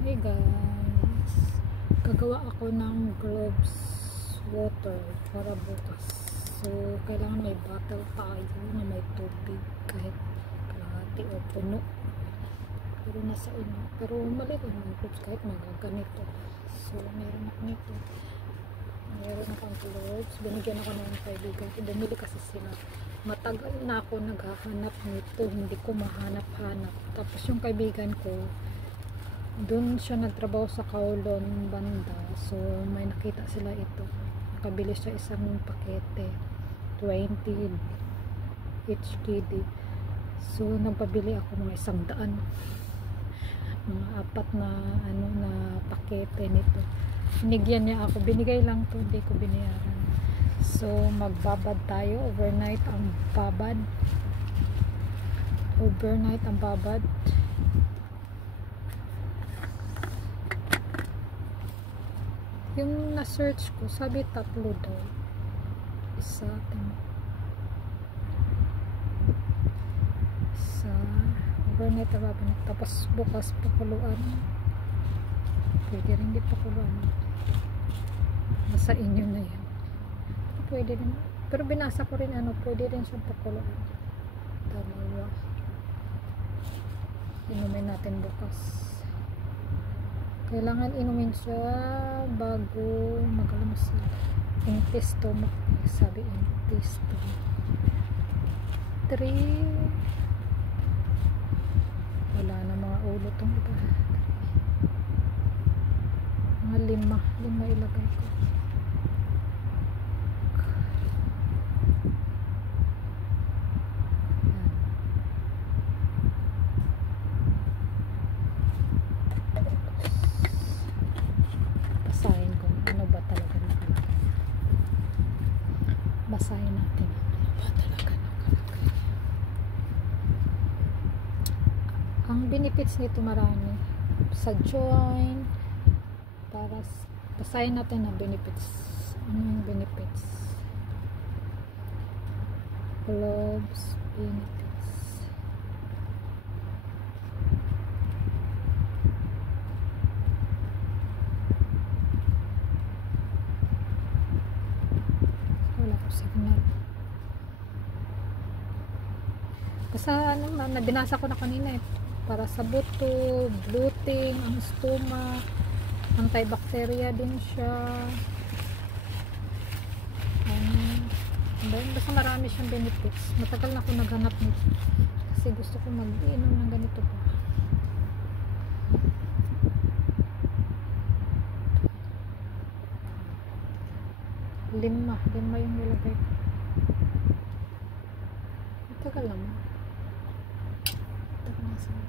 Hey guys, gagawa ako ng gloves water para bukas. So kailangan may bottle tayo na may tubig kahit kalahati o puno, pero nasa inyo, pero maliit lang ng gloves kahit mga ganito. So meron ako nito, meron akong gloves, binigyan ako ng kaibigan ko, bumili kasi sila. Matagal na ako naghahanap nito, hindi ko mahanap-hanap. Tapos yung kaibigan ko, doon siya nagtrabaho sa Kowloon banda, so may nakita sila ito, nakabili siya isang pakete 20 HKD. So nagpabili ako mga 100, mga 4 na na pakete nito. Binigyan niya ako, binigay lang to, hindi ko binayaran. So magbabad tayo overnight. Ang babad, overnight ang babad. Yung na-search ko, sabi 3 daw. Isa overnight ababin. Tapos bukas pakuluan. Pwede rin di pakuluan. Nasa inyo na yan. Pwede rin. Pero binasa ko rin pwede rin siyang pakuluan. Dalawa. Inumin natin bukas. Kailangan inumin siya bago mag-almusal. Empty stomach, sabi empty stomach. 3. Wala na mga ulo tong iba. Mga 5 ilagay ko. Basahin ko ano ba talaga nakalagay. Basahin natin ano ba talaga nakalagay. Ang benefits nito marami. Sa joint, para basahin natin ang benefits. Ano yung benefits? Gloves benefits. Wala ko signal. Basta nabinasa ko na kanina para sa buto, bloating, ang stomach, antibacteria din siya. Basta marami siyang benefits. Matagal na ako naghanap nito kasi gusto ko mag-inom ng ganito pa. Lima yung nilagay ko. Matagal naman. Matagal na sana.